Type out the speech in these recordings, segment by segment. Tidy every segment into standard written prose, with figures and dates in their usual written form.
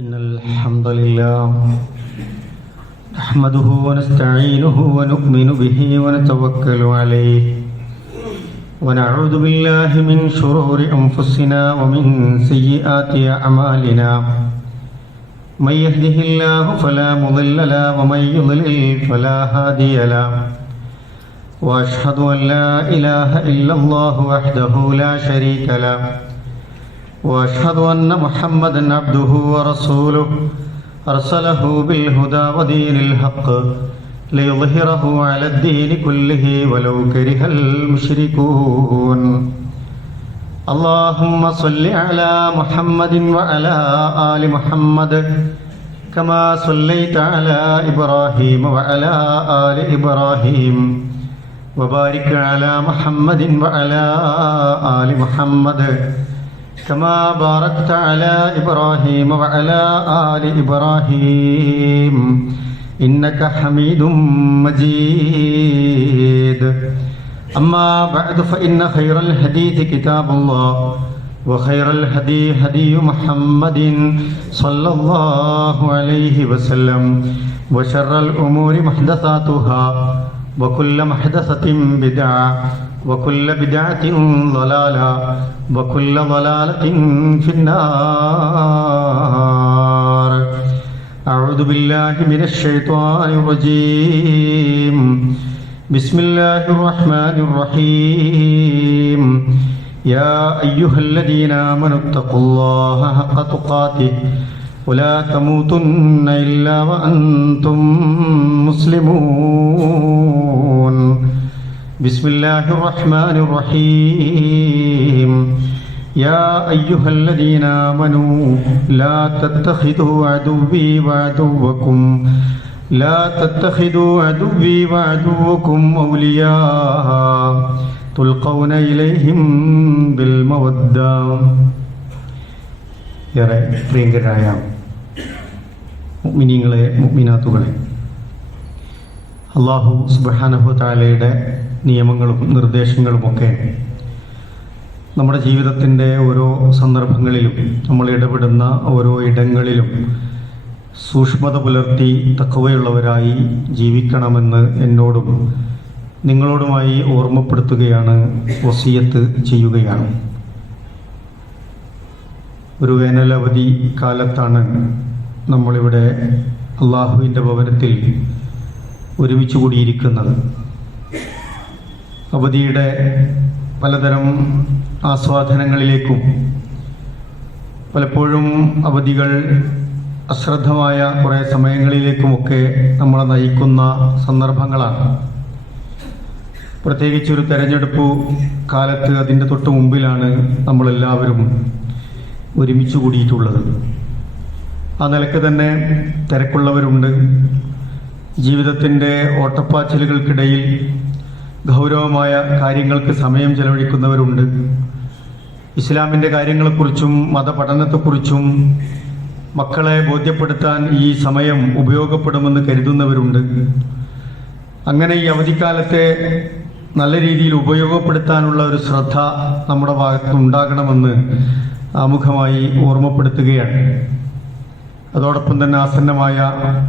إن الحمد لله نحمده ونستعينه ونؤمن به ونتوكل عليه ونعوذ بالله من شرور أنفسنا ومن سيئات أعمالنا من يهده الله فلا مضل له ومن يضلل فلا هادي له وأشهد أن لا إله إلا الله وحده لا شريك له وأشهد أن محمدًا عبده ورسوله أرسله بالهدى ودين الحق ليظهره على الدين كله ولو كره المشركون اللهم صل على محمد وعلى آل محمد كما صليت على إبراهيم وعلى آل إبراهيم وبارك على محمد وعلى آل محمد كما باركت على إبراهيم وعلى آل إبراهيم إنك حميد مجيد أما بعد فإن خير الحديث كتاب الله وخير الهدي هدي محمد صلى الله عليه وسلم وشر الأمور محدثاتها وكل محدثة بدعة وكل بدعة ضلالة وكل ضلالة في النار أعوذ بالله من الشيطان الرجيم بسم الله الرحمن الرحيم يا أيها الذين آمنوا اتقوا الله حق تقاته ولا تموتن إلا وأنتم مسلمون بسم الله الرحمن الرحيم يا أيها الذين آمنوا لا تتخذوا عدوي وعدوكم أولياء تلقون إليهم بالمودة ഏറെ പ്രിയങ്കരായ മുഅ്മിനീങ്ങളെ മുഅ്മിനാത്തുകളെ, അല്ലാഹു സുബ്ഹാനഹു തആലയുടെ നിയമങ്ങളും നിർദ്ദേശങ്ങളുമൊക്കെ നമ്മുടെ ജീവിതത്തിൻ്റെ ഓരോ സന്ദർഭങ്ങളിലും നമ്മൾ ഇടപെടുന്ന ഓരോ ഇടങ്ങളിലും സൂക്ഷ്മത പുലർത്തി തഖ്വയുള്ളവരായി ജീവിക്കണമെന്ന് എന്നോടും നിങ്ങളോടുമായി ഓർമ്മപ്പെടുത്തുകയാണ്, വസിയത്ത് ചെയ്യുകയാണ്. ഒരു വേനലവധി കാലത്താണ് നമ്മളിവിടെ അള്ളാഹുവിൻ്റെ ഭവനത്തിൽ ഒരുമിച്ച് കൂടിയിരിക്കുന്നത്. അവധിയുടെ പലതരം ആസ്വാദനങ്ങളിലേക്കും പലപ്പോഴും അവധികൾ അശ്രദ്ധമായ കുറേ സമയങ്ങളിലേക്കുമൊക്കെ നമ്മളെ നയിക്കുന്ന സന്ദർഭങ്ങളാണ്. പ്രത്യേകിച്ചൊരു തെരഞ്ഞെടുപ്പ് കാലത്ത് അതിൻ്റെ തൊട്ട് മുമ്പിലാണ് നമ്മളെല്ലാവരും ഒരുമിച്ച് കൂടിയിട്ടുള്ളത്. ആ നിലയ്ക്ക് തന്നെ തിരക്കുള്ളവരുണ്ട്, ജീവിതത്തിൻ്റെ ഓട്ടപ്പാച്ചിലുകൾക്കിടയിൽ ഗൗരവമായ കാര്യങ്ങൾക്ക് സമയം ചെലവഴിക്കുന്നവരുണ്ട്, ഇസ്ലാമിൻ്റെ കാര്യങ്ങളെക്കുറിച്ചും മതപഠനത്തെക്കുറിച്ചും മക്കളെ ബോധ്യപ്പെടുത്താൻ ഈ സമയം ഉപയോഗപ്പെടുമെന്ന് കരുതുന്നവരുണ്ട്. അങ്ങനെ ഈ അവധിക്കാലത്തെ നല്ല രീതിയിൽ ഉപയോഗപ്പെടുത്താനുള്ള ഒരു ശ്രദ്ധ നമ്മുടെ ഭാഗത്ത് ഉണ്ടാകണമെന്ന് ആമുഖമായി ഓർമ്മപ്പെടുത്തുകയാണ്. അതോടൊപ്പം തന്നെ ആസന്നമായ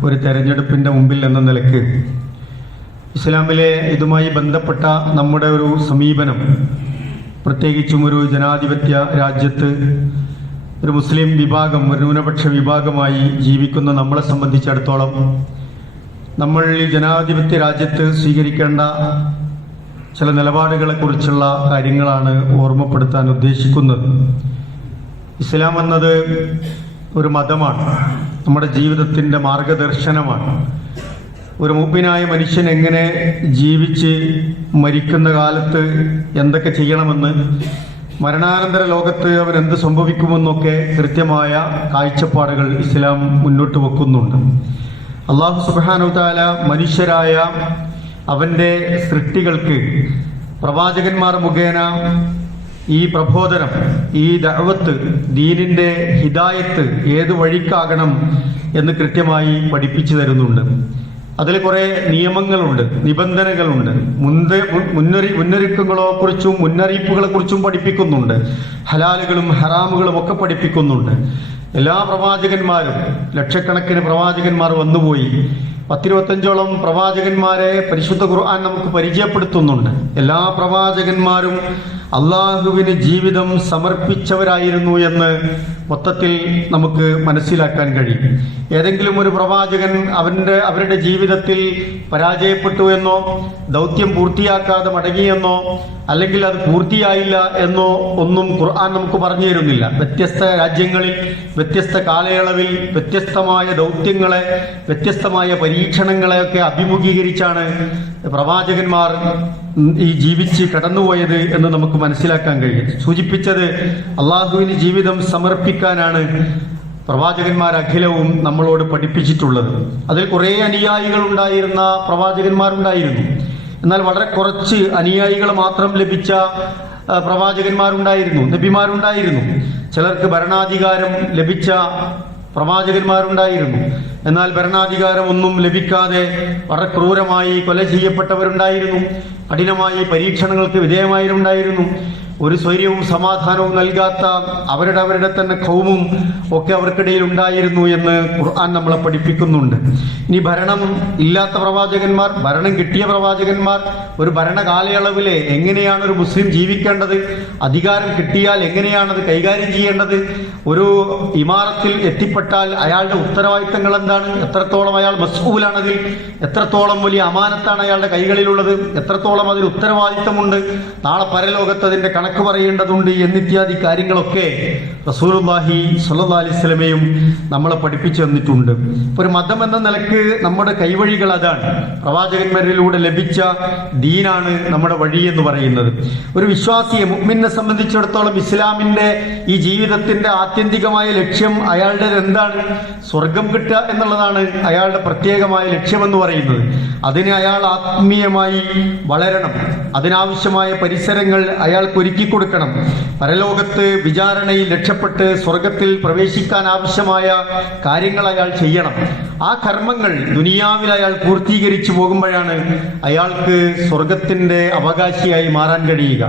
ഒരു തെരഞ്ഞെടുപ്പിൻ്റെ മുമ്പിൽ എന്ന നിലയ്ക്ക് ഇസ്ലാമിലെ ഇതുമായി ബന്ധപ്പെട്ട നമ്മുടെ ഒരു സമീപനം, പ്രത്യേകിച്ചും ഒരു ജനാധിപത്യ രാജ്യത്ത് ഒരു മുസ്ലിം വിഭാഗം, ഒരു ന്യൂനപക്ഷ വിഭാഗമായി ജീവിക്കുന്ന നമ്മളെ സംബന്ധിച്ചിടത്തോളം നമ്മൾ ഈ ജനാധിപത്യ രാജ്യത്ത് സ്വീകരിക്കേണ്ട ചില നിലപാടുകളെക്കുറിച്ചുള്ള കാര്യങ്ങളാണ് ഓർമ്മപ്പെടുത്താൻ ഉദ്ദേശിക്കുന്നത്. ഇസ്ലാം എന്നത് ഒരു മതമാണ്, നമ്മുടെ ജീവിതത്തിൻ്റെ മാർഗദർശനമാണ്. ഒരു മുഅ്മിനായ മനുഷ്യൻ എങ്ങനെ ജീവിച്ച് മരിക്കുന്ന കാലത്ത് എന്തൊക്കെ ചെയ്യണമെന്ന്, മരണാനന്തര ലോകത്ത് അവൻ എന്ത് സംഭവിക്കുമെന്നൊക്കെ കൃത്യമായ കാഴ്ചപ്പാടുകൾ ഇസ്ലാം മുന്നോട്ട് വെക്കുന്നുണ്ട്. അല്ലാഹു സുബ്ഹാനഹു തആല മനുഷ്യരായ അവൻ്റെ സൃഷ്ടികൾക്ക് പ്രവാചകന്മാർ മുഖേന ഈ പ്രബോധനം, ഈ ദഅവത്ത്, ദീനിൻ്റെ ഹിദായത്ത് ഏത് വഴിക്കാകണം എന്ന് കൃത്യമായി പഠിപ്പിച്ചു തരുന്നുണ്ട്. അതിൽ കുറേ നിയമങ്ങളുണ്ട്, നിബന്ധനകളുണ്ട്, മുന്നൊരുക്കങ്ങളെ കുറിച്ചും മുന്നറിയിപ്പുകളെ കുറിച്ചും പഠിപ്പിക്കുന്നുണ്ട്. ഹലാലുകളും ഹറാമുകളും ഒക്കെ പഠിപ്പിക്കുന്നുണ്ട്. എല്ലാ പ്രവാചകന്മാരും, ലക്ഷക്കണക്കിന് പ്രവാചകന്മാർ വന്നുപോയി. 10-25ഓളം പ്രവാചകന്മാരെ പരിശുദ്ധ ഖുർആൻ നമുക്ക് പരിചയപ്പെടുത്തുന്നുണ്ട്. എല്ലാ പ്രവാചകന്മാരും അള്ളാഹുവിന് ജീവിതം സമർപ്പിച്ചവരായിരുന്നു എന്ന് മൊത്തത്തിൽ നമുക്ക് മനസ്സിലാക്കാൻ കഴിയും. ഏതെങ്കിലും ഒരു പ്രവാചകൻ അവരുടെ ജീവിതത്തിൽ പരാജയപ്പെട്ടു എന്നോ, ദൗത്യം പൂർത്തിയാക്കാതെ മടങ്ങിയെന്നോ, അല്ലെങ്കിൽ അത് പൂർത്തിയായില്ല എന്നോ ഒന്നും ഖുർആൻ നമുക്ക് പറഞ്ഞു തരുന്നില്ല. വ്യത്യസ്ത രാജ്യങ്ങളിൽ, വ്യത്യസ്ത കാലയളവിൽ വ്യത്യസ്തമായ ദൗത്യങ്ങളെ, വ്യത്യസ്തമായ പരീക്ഷണങ്ങളെയൊക്കെ അഭിമുഖീകരിച്ചാണ് പ്രവാചകന്മാർ ഈ ജീവിച്ച് കടന്നുപോയത് എന്ന് നമുക്ക് മനസ്സിലാക്കാൻ കഴിയും. സൂചിപ്പിച്ചത് അള്ളാഹുവിന് ജീവിതം സമർപ്പിക്കാനാണ് പ്രവാചകന്മാർ അഖിലവും നമ്മളോട് പഠിപ്പിച്ചിട്ടുള്ളത്. അതിൽ കുറേ അനുയായികൾ ഉണ്ടായിരുന്ന പ്രവാചകന്മാരുണ്ടായിരുന്നു. എന്നാൽ വളരെ കുറച്ച് അനുയായികൾ മാത്രം ലഭിച്ച പ്രവാചകന്മാരുണ്ടായിരുന്നു, നബിമാരുണ്ടായിരുന്നു. ചിലർക്ക് ഭരണാധികാരം ലഭിച്ച പ്രവാചകന്മാരുണ്ടായിരുന്നു. എന്നാൽ ഭരണാധികാരം ഒന്നും ലഭിക്കാതെ വളരെ ക്രൂരമായി കൊല ചെയ്യപ്പെട്ടവരുണ്ടായിരുന്നു. കഠിനമായി പരീക്ഷണങ്ങൾക്ക് വിധേയമായിരുന്നുണ്ടായിരുന്നു. ഒരു സ്വൈര്യവും സമാധാനവും നൽകാത്ത അവരുടെ തന്നെ ഖൗമും ഒക്കെ അവർക്കിടയിൽ ഉണ്ടായിരുന്നു എന്ന് ഖുർആൻ നമ്മളെ പഠിപ്പിക്കുന്നുണ്ട്. ഇനി ഭരണം ഇല്ലാത്ത പ്രവാചകന്മാർ, ഭരണം കിട്ടിയ പ്രവാചകന്മാർ, ഒരു ഭരണകാലയളവിലെ എങ്ങനെയാണ് ഒരു മുസ്ലിം ജീവിക്കേണ്ടത്, അധികാരം കിട്ടിയാൽ എങ്ങനെയാണത് കൈകാര്യം ചെയ്യേണ്ടത്, ഒരു ഇമാറത്തിൽ എത്തിപ്പെട്ടാൽ അയാളുടെ ഉത്തരവാദിത്തങ്ങൾ എന്താണ്, എത്രത്തോളം അയാൾ മസ്ഊലാണതിൽ, എത്രത്തോളം വലിയ അമാനത്താണ് അയാളുടെ കൈകളിലുള്ളത്, എത്രത്തോളം അതിൽ ഉത്തരവാദിത്തമുണ്ട്, നാളെ പരലോകത്ത് അതിന്റെ കണക്ക് പറയേണ്ടതുണ്ട് എന്നിത്യാദി കാര്യങ്ങളൊക്കെ റസൂലുള്ളാഹി സ്വല്ലല്ലാഹി അലൈഹി വസല്ലമയും നമ്മളെ പഠിപ്പിച്ചു തന്നിട്ടുണ്ട്. ഒരു മതം എന്ന നിലക്ക് നമ്മുടെ കൈവഴികൾ അതാണ്. പ്രവാചകന്മാരിലൂടെ ലഭിച്ച ദീനാണ് നമ്മുടെ വഴി എന്ന് പറയുന്നത്. ഒരു വിശ്വാസിയെ, മുഅ്മിനെ സംബന്ധിച്ചിടത്തോളം ഇസ്ലാമിന്റെ ഈ ജീവിതത്തിന്റെ ആത്യന്തികമായ ലക്ഷ്യം അയാളുടെ എന്താണ്? സ്വർഗം കിട്ടുക എന്നുള്ളതാണ് അയാളുടെ പ്രത്യേകമായ ലക്ഷ്യമെന്ന് പറയുന്നത്. അതിന് അയാൾ ആത്മീയമായി വളരണം. അതിനാവശ്യമായ പരിസരങ്ങൾ അയാൾക്ക് ഒരുക്കി കൊടുക്കണം. പരലോകത്ത് വിചാരണയിൽ രക്ഷപ്പെട്ട് സ്വർഗത്തിൽ പ്രവേശിക്കാൻ ആവശ്യമായ കാര്യങ്ങൾ അയാൾ ചെയ്യണം. ആ കർമ്മങ്ങൾ ദുനിയാവിൽ അയാൾ പൂർത്തീകരിച്ചു പോകുമ്പോഴാണ് അയാൾക്ക് സ്വർഗത്തിന്റെ അവകാശിയായി മാറാൻ കഴിയുക.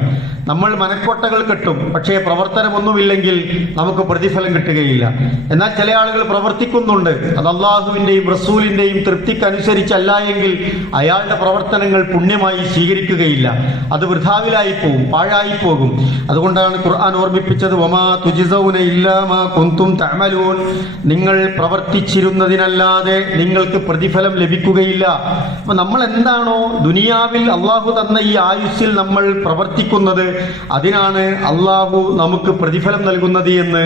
നമ്മൾ മനക്കോട്ടകൾ കെട്ടും, പക്ഷേ പ്രവർത്തനമൊന്നുമില്ലെങ്കിൽ നമുക്ക് പ്രതിഫലം കിട്ടുകയില്ല. എന്നാൽ ചില ആളുകൾ പ്രവർത്തിക്കുന്നുണ്ട്, അത് അള്ളാഹുവിന്റെയും റസൂലിന്റെയും തൃപ്തിക്കനുസരിച്ചല്ല എങ്കിൽ അയാളുടെ പ്രവർത്തനങ്ങൾ പുണ്യമായി സ്വീകരിക്കുകയില്ല. അത് വൃഥാവിലായി പോകും, പാഴായി പോകും. അതുകൊണ്ടാണ് ഖുർആൻ ഓർമ്മിപ്പിച്ചത്, വമാ തുജ്സൗന ഇല്ലാ മാ കുൻതും തഅമലൂൻ, നിങ്ങൾ പ്രവർത്തിച്ചിരുന്നതിനല്ലാതെ നിങ്ങൾക്ക് പ്രതിഫലം ലഭിക്കുകയില്ല. അപ്പൊ നമ്മൾ എന്താണോ ദുനിയാവിൽ അള്ളാഹു തന്ന ഈ ആയുസ്സിൽ നമ്മൾ പ്രവർത്തിക്കുന്നത്, അതിനാണ് അള്ളാഹു നമുക്ക് പ്രതിഫലം നൽകുന്നത് എന്ന്,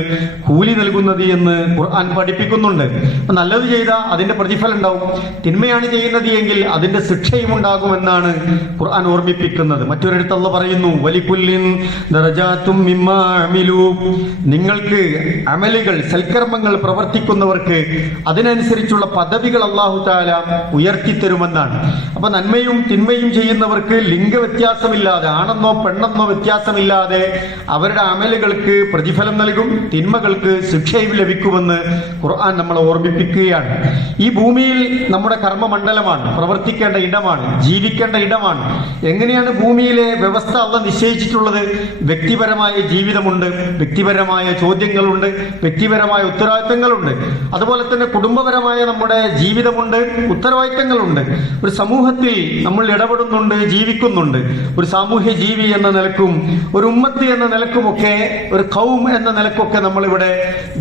കൂലി നൽകുന്നത് എന്ന് ഖുർആൻ പഠിപ്പിക്കുന്നുണ്ട്. അപ്പൊ നല്ലത് ചെയ്താൽ അതിന്റെ പ്രതിഫലം ഉണ്ടാവും, തിന്മയാണ് ചെയ്യുന്നത് എങ്കിൽ അതിന്റെ ശിക്ഷയും ഉണ്ടാകുമെന്നാണ് ഖുർആൻ ഓർമ്മിപ്പിക്കുന്നത്. മറ്റൊരിടത്ത് അല്ലാഹു പറയുന്നു, വലികുല്ലിൻ ദറജാതും മിമ്മാ അമിലു, നിങ്ങൾക്ക് അമലുകൾ, സൽക്കർമ്മങ്ങൾ പ്രവർത്തിക്കുന്നവർക്ക് അതിനനുസരിച്ചുള്ള പദവികൾ അല്ലാഹു തആല ഉയർത്തിത്തരുമെന്നാണ്. അപ്പൊ നന്മയും തിന്മയും ചെയ്യുന്നവർക്ക് ലിംഗവ്യത്യാസമില്ലാതെ, ആണെന്നോ പെണ്ണെന്നോ വ്യത്യാസമില്ലാതെ അവരുടെ അമലുകൾക്ക് പ്രതിഫലം നൽകും, തിന്മകൾക്ക് ശിക്ഷയും ലഭിക്കുമെന്ന് ഖുർആൻ നമ്മളെ ഓർമ്മിപ്പിക്കുകയാണ്. ഈ ഭൂമിയിൽ നമ്മുടെ കർമ്മമണ്ഡലമാണ്, പ്രവർത്തിക്കേണ്ട ഇടമാണ്, ജീവിക്കേണ്ട ഇടമാണ്. എങ്ങനെയാണ് ഭൂമിയിലെ വ്യവസ്ഥ അല്ലാഹു നിശ്ചയിച്ചിട്ടുള്ളത്? വ്യക്തിപരമായ ജീവിതമുണ്ട്, വ്യക്തിപരമായ ചോദ്യങ്ങളുണ്ട്, വ്യക്തിപരമായ ഉത്തരവാദിത്തങ്ങളുണ്ട്. അതുപോലെ തന്നെ കുടുംബപരമായ നമ്മുടെ ജീവിതമുണ്ട്, ഉത്തരവാദിത്തങ്ങളുണ്ട്. ഒരു സമൂഹത്തിൽ നമ്മൾ ഇടപെടുന്നുണ്ട്, ജീവിക്കുന്നുണ്ട്. ഒരു സാമൂഹ്യ ജീവി എന്ന നിലക്കും, ഒരു ഉമ്മത്ത് എന്ന നിലക്കുമൊക്കെ, ഒരു ഖൗം എന്ന നിലക്കൊക്കെ നമ്മളിവിടെ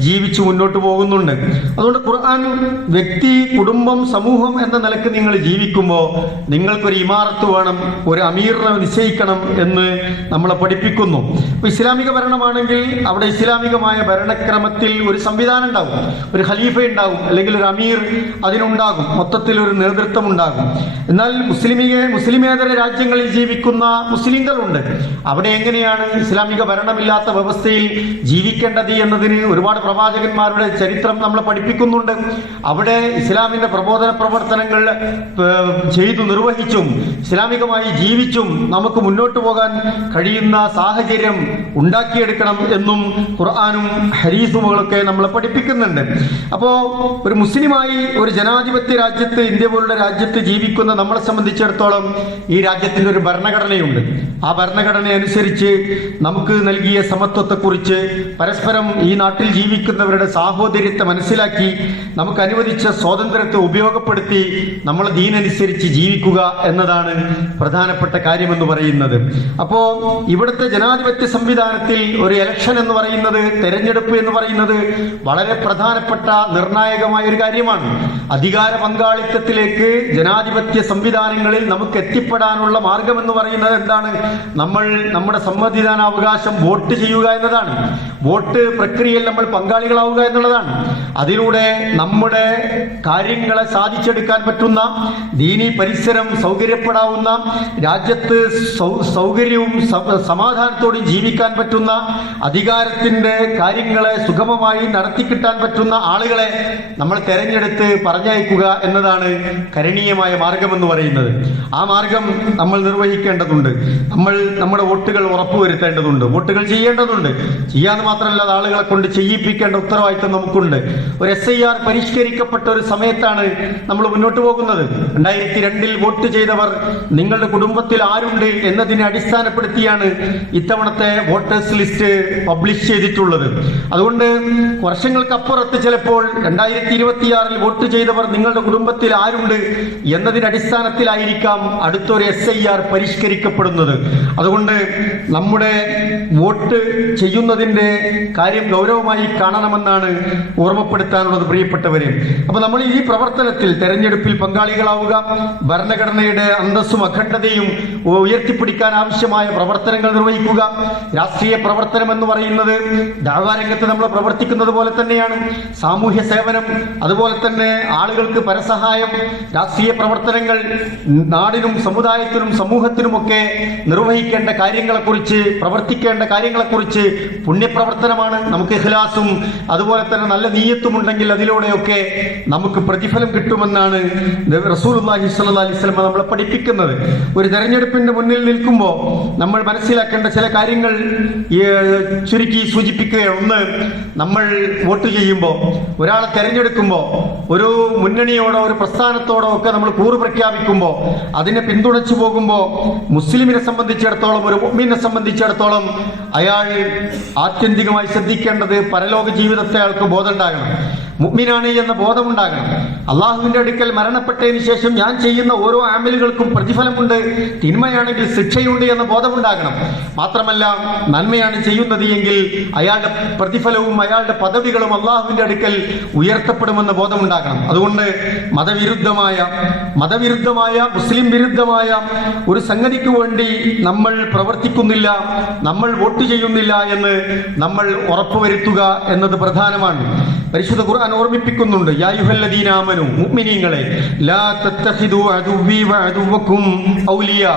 ജീവിച്ചു മുന്നോട്ട് പോകുന്നുണ്ട്. അതുകൊണ്ട് ഖുർആൻ വ്യക്തി, കുടുംബം, സമൂഹം എന്ന നിലക്ക് നിങ്ങൾ ജീവിക്കുമ്പോൾ നിങ്ങൾക്കൊരു ഇമാറത്ത് വേണം, ഒരു അമീറിനെ നിശ്ചയിക്കണം എന്ന് നമ്മളെ പഠിപ്പിക്കുന്നു. ഇപ്പൊ ഇസ്ലാമിക ഭരണമാണെങ്കിൽ അവിടെ ഇസ്ലാമികമായ ഭരണക്രമത്തിൽ ഒരു സംവിധാനം ഉണ്ടാവും, ഒരു ഖലീഫ ഉണ്ടാവും, അല്ലെങ്കിൽ ഒരു അമീർ അതിനുണ്ടാകും, മൊത്തത്തിൽ ഒരു നേതൃത്വം ഉണ്ടാകും. എന്നാൽ മുസ്ലിമേതര രാജ്യങ്ങളിൽ ജീവിക്കുന്ന മുസ്ലിങ്ങളുണ്ട്. അവിടെ എങ്ങനെയാണ് ഇസ്ലാമിക ഭരണമില്ലാത്ത വ്യവസ്ഥയിൽ ജീവിക്കേണ്ടത് എന്നതിന് ഒരുപാട് പ്രവാചകന്മാരുടെ ചരിത്രം നമ്മളെ പഠിപ്പിക്കുന്നുണ്ട്. അവിടെ ഇസ്ലാമിന്റെ പ്രബോധന പ്രവർത്തനങ്ങൾ ചെയ്തു നിർവഹിച്ചും ഇസ്ലാമികമായി ജീവിച്ചും നമുക്ക് മുന്നോട്ട് പോകാൻ കഴിയുന്ന സാഹചര്യം ഉണ്ടാക്കിയെടുക്കണം എന്നും ഖുർആനും ഹദീസുകളൊക്കെ നമ്മളെ പഠിപ്പിക്കുന്നുണ്ട്. അപ്പോ ഒരു മുസ്ലിമായി ഒരു ജനാധിപത്യ രാജ്യത്ത്, ഇന്ത്യ പോലുള്ള രാജ്യത്ത് ജീവിക്കുന്ന നമ്മളെ സംബന്ധിച്ചിടത്തോളം ഈ രാജ്യത്തിന്റെ ഒരു ഭരണഘടനയുണ്ട്. ആ ഭരണഘടന അനുസരിച്ച് നമുക്ക് നൽകിയ സമത്വത്തെക്കുറിച്ച്, പരസ്പരം ഈ നാട്ടിൽ ജീവിക്കുന്നവരുടെ സാഹോദര്യത്തെ മനസ്സിലാക്കി നമുക്ക് അനുവദിച്ച സ്വാതന്ത്ര്യത്തെ ഉപയോഗപ്പെടുത്തി നമ്മൾ ദീനനുസരിച്ച് ജീവിക്കുക എന്നതാണ് പ്രധാനപ്പെട്ട കാര്യമെന്ന് പറയുന്നത്. അപ്പോൾ ഇവിടുത്തെ ജനാധിപത്യ സംവിധാനത്തിൽ ഒരു ഇലക്ഷൻ എന്ന് പറയുന്നത്, തെരഞ്ഞെടുപ്പ് എന്ന് പറയുന്നത് വളരെ പ്രധാനപ്പെട്ട നിർണായകമായ ഒരു കാര്യമാണ്. അധികാര പങ്കാളിത്തത്തിലേക്ക് ജനാധിപത്യ സംവിധാനങ്ങളിൽ നമുക്ക് എത്തിപ്പെടാനുള്ള മാർഗം എന്ന് പറയുന്നത് എന്താണ്? നമ്മൾ നമ്മുടെ സമ്മതിദാനാവകാശം വോട്ട് ചെയ്യുക എന്നതാണ്. വോട്ട് പ്രക്രിയയിൽ നമ്മൾ പങ്കാളികളാവുക എന്നുള്ളതാണ്. അതിലൂടെ നമ്മുടെ കാര്യങ്ങളെ സാധിച്ചെടുക്കാൻ പറ്റുന്ന, ദീനി പരിസരം സൗകര്യപ്പെടാവുന്ന, രാജ്യത്ത് സൗകര്യവും സമാധാനത്തോടും ജീവിക്കാൻ പറ്റുന്ന, അധികാരത്തിന്റെ കാര്യങ്ങളെ സുഗമമായി നടത്തിക്കിട്ടാൻ പറ്റുന്ന ആളുകളെ നമ്മൾ തെരഞ്ഞെടുത്ത് പറഞ്ഞയക്കുക എന്നതാണ് കരണീയമായ മാർഗമെന്ന് പറയുന്നത്. ആ മാർഗം നമ്മൾ നിർവഹിക്കേണ്ടതുണ്ട്. നമ്മൾ നമ്മുടെ വോട്ടുകൾ ഉറപ്പുവരുത്തേണ്ടതുണ്ട്, വോട്ടുകൾ ചെയ്യേണ്ടതുണ്ട്. ചെയ്യാന്ന് മാത്രമല്ല, ആളുകളെ കൊണ്ട് ചെയ്യിപ്പിക്കേണ്ട ഉത്തരവാദിത്വം നമുക്കുണ്ട്. ഒരു SIR പരിഷ്കരിക്കപ്പെട്ട ഒരു സമയത്താണ് നമ്മൾ മുന്നോട്ട് പോകുന്നത്. 2002 വോട്ട് ചെയ്തവർ നിങ്ങളുടെ കുടുംബത്തിൽ ആരുണ്ട് എന്നതിനെ അടിസ്ഥാനപ്പെടുത്തിയാണ് ഇത്തവണത്തെ വോട്ടേഴ്സ് ലിസ്റ്റ് പബ്ലിഷ് ചെയ്തിട്ടുള്ളത്. അതുകൊണ്ട് വർഷങ്ങൾക്കപ്പുറത്ത് ചിലപ്പോൾ 2026 വോട്ട് ചെയ്തവർ നിങ്ങളുടെ കുടുംബത്തിൽ ആരുണ്ട് എന്നതിന്റെ അടിസ്ഥാനത്തിലായിരിക്കാം അടുത്തൊരു SIR പരിഷ്കരിക്കപ്പെടുന്നത്. അതുകൊണ്ട് നമ്മുടെ വോട്ട് ചെയ്യുന്നതിന്റെ കാര്യം ഗൗരവമായി കാണണമെന്നാണ് ഓർമ്മപ്പെടുത്താനുള്ളത് പ്രിയപ്പെട്ടവരെ. അപ്പൊ നമ്മൾ ഈ പ്രവർത്തനത്തിൽ, തെരഞ്ഞെടുപ്പിൽ പങ്കാളികളാവുക, ഭരണഘടനയുടെ അന്തസ്സും അഖണ്ഡതയും ഉയർത്തിപ്പിടിക്കാൻ ആവശ്യമായ പ്രവർത്തനങ്ങൾ നിർവഹിക്കുക. രാഷ്ട്രീയ പ്രവർത്തനം എന്ന് പറയുന്നത് ദഅ്വാ രംഗത്ത് നമ്മൾ പ്രവർത്തിക്കുന്നത് പോലെ തന്നെയാണ്. സാമൂഹ്യ സേവനം, അതുപോലെ തന്നെ ആളുകൾക്ക് പരസഹായം, രാഷ്ട്രീയ പ്രവർത്തനങ്ങൾ നാടിനും സമുദായത്തിനും സമൂഹത്തിനുമൊക്കെ നിർവഹിക്കേണ്ട കാര്യങ്ങളെക്കുറിച്ച്, പ്രവർത്തിക്കേണ്ട കാര്യങ്ങളെക്കുറിച്ച് പുണ്യപ്രവർത്തനമാണ്. നമുക്ക് ഇഖ്ലാസും അതുപോലെ തന്നെ നല്ല നീയത്തും ഉണ്ടെങ്കിൽ അതിലൂടെയൊക്കെ നമുക്ക് പ്രതിഫലം കിട്ടുമെന്നാണ് റസൂലുള്ളാഹി സ്വല്ലല്ലാഹി അലൈഹി വസല്ലം നമ്മളെ പഠിപ്പിക്കുന്നത്. ഒരു തെരഞ്ഞെടുപ്പിന്റെ മുന്നിൽ നിൽക്കുമ്പോൾ നമ്മൾ മനസ്സിലാക്കേണ്ട ചില കാര്യങ്ങൾ ചുരുക്കി സൂചിപ്പിക്കുകയാണ്. ഒന്ന്, നമ്മൾ വോട്ട് ചെയ്യുമ്പോൾ, ഒരാളെ തെരഞ്ഞെടുക്കുമ്പോൾ, ഒരു മുന്നണിയോടോ ഒരു പ്രസ്ഥാനത്തോടോ ഒക്കെ നമ്മൾ കൂറ് പ്രഖ്യാപിക്കുമ്പോൾ, അതിനെ പിന്തുണച്ചു പോകുമ്പോൾ, മുസ്ലിമിനെ സംബന്ധിച്ചിടത്തോളം, ഒരു മുഅ്മിനെ സംബന്ധിച്ചിടത്തോളം അയാൾ ആത്യന്തികമായി ശ്രദ്ധിക്കേണ്ടത് പരലോക ജീവിതത്തെ അയാൾക്ക് ബോധമുണ്ടാകണം. മുഅ്മിനാണ് എന്ന ബോധമുണ്ടാകണം. അള്ളാഹുവിന്റെ അടുക്കൽ മരണപ്പെട്ടതിന് ശേഷം ഞാൻ ചെയ്യുന്ന ഓരോ ആമലുകൾക്കും പ്രതിഫലമുണ്ട്, തിന്മയാണെങ്കിൽ ശിക്ഷയുണ്ട് എന്ന ബോധമുണ്ടാകണം. മാത്രമല്ല, നന്മയാണ് ചെയ്യുന്നത് എങ്കിൽ അയാളുടെ പ്രതിഫലവും അയാളുടെ പദവികളും അള്ളാഹുവിന്റെ അടുക്കൽ ഉയർത്തപ്പെടുമെന്ന ബോധമുണ്ടാകണം. അതുകൊണ്ട് മതവിരുദ്ധമായ മുസ്ലിം വിരുദ്ധമായ ഒരു സംഗതിക്ക് വേണ്ടി നമ്മൾ പ്രവർത്തിക്കുന്നില്ല, നമ്മൾ വോട്ട് ചെയ്യുന്നില്ല എന്ന് നമ്മൾ ഉറപ്പുവരുത്തുക എന്നത് പ്രധാനമാണ്. പരിശുദ്ധ ഖുർആൻ ഓർമ്മിപ്പിക്കുന്നുണ്ട്, യാ അയ്യുഹല്ലദീന ആമനൂ, മുഅ്മിനീങ്ങളെ, ലാ തത്തഖിദു അദുവ്വി വഅദുവ്വകും ഔലിയാ,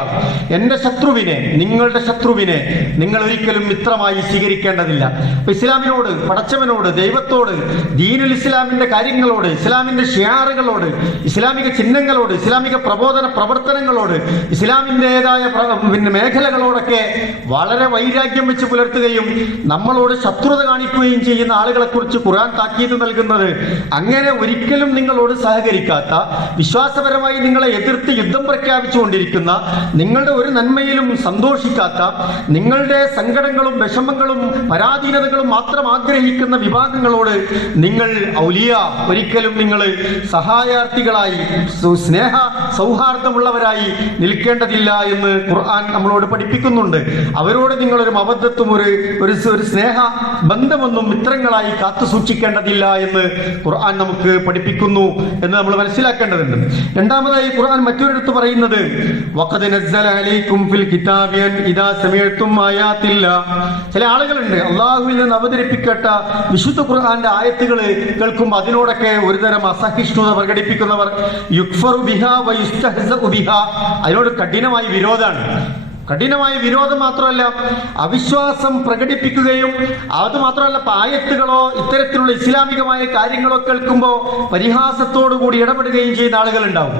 എന്റെ ശത്രുവിനെ, നിങ്ങളുടെ ശത്രുവിനെ നിങ്ങൾ ഒരിക്കലും മിത്രമായി സ്വീകരിക്കേണ്ടതില്ല. അപ്പൊ ഇസ്ലാമിനോട്, പടച്ചവനോട്, ദൈവത്തോട്, ദീനുൽ ഇസ്ലാമിന്റെ കാര്യങ്ങളോട്, ഇസ്ലാമിന്റെ ഷിയാറുകളോട്, ഇസ്ലാമിക ചിഹ്നങ്ങളോട്, ഇസ്ലാമിക പ്രബോധന പ്രവർത്തനങ്ങളോട്, ഇസ്ലാമിൻ്റെതായ മേഖലകളോടൊക്കെ വളരെ വൈരാഗ്യം വെച്ച് പുലർത്തുകയും നമ്മളോട് ശത്രുത കാണിക്കുകയും ചെയ്യുന്ന ആളുകളെ കുറിച്ച് ഖുർആൻ താക്കീത് നൽകുന്നത്, അങ്ങനെ ഒരിക്കലും നിങ്ങളോട് സഹകരിക്കാത്ത, വിശ്വാസപരമായി നിങ്ങളെ എതിർത്ത് യുദ്ധം പ്രഖ്യാപിച്ചുകൊണ്ടിരിക്കുന്ന, നിങ്ങളുടെ ഒരു നന്മയിലും സന്തോഷിക്കാത്ത, നിങ്ങളുടെ സങ്കടങ്ങളും വിഷമങ്ങളും പരാധീനതകളും മാത്രം ആഗ്രഹിക്കുന്ന വിഭാഗങ്ങളോട് നിങ്ങൾ ഔലിയ, ഒരിക്കലും നിങ്ങൾ സഹായാർത്ഥികളായി, സ്നേഹ സൗഹാർദ്ദമുള്ളവരായി നിൽക്കേണ്ടതില്ല എന്ന് ഖുർആൻ നമ്മളോട് പഠിപ്പിക്കുന്നുണ്ട്. അവരോട് നിങ്ങളൊരു മവദ്ദത്തും ഒരു സ്നേഹ ബന്ധമൊന്നും മിത്രങ്ങളായി കാത്തു സൂക്ഷിക്കേണ്ടതില്ല എന്ന് ഖുർആൻ നമുക്ക് പഠിപ്പിക്കുന്നു എന്ന് നമ്മൾ മനസ്സിലാക്കേണ്ടതുണ്ട്. രണ്ടാമതായി ഖുർആൻ മറ്റൊരിടത്ത് പറയുന്നത്, വഖദ് നസ്സല അലൈക്കും ഫിൽ കിതാബി അൻ ഇദാ സമീഅതും ആയാത്തില്ലാ, ചില ആളുകളുണ്ട് അള്ളാഹുവിൽ നിന്ന് അവതരിപ്പിക്കപ്പെട്ട വിശുദ്ധ ഖുർആന്റെ ആയത്തുകൾ കേൾക്കുമ്പോൾ അതിനോടൊക്കെ ഒരുതരം അസഹിഷ്ണുത പ്രകടിപ്പിക്കുന്നവർ, യുക്ഫറു ബിഹാ വയുസ്തഹ്സഉ ബിഹാ, അതിനോട് കഠിനമായ വിരോധമാണ്. കഠിനമായ വിരോധം മാത്രമല്ല, അവിശ്വാസം പ്രകടിപ്പിക്കുകയും, അത് മാത്രമല്ല ആയത്തുകളോ ഇത്തരത്തിലുള്ള ഇസ്ലാമികമായ കാര്യങ്ങളോ കേൾക്കുമ്പോൾ പരിഹാസത്തോടുകൂടി ഇടപെടുകയും ചെയ്യുന്ന ആളുകൾ ഉണ്ടാവും.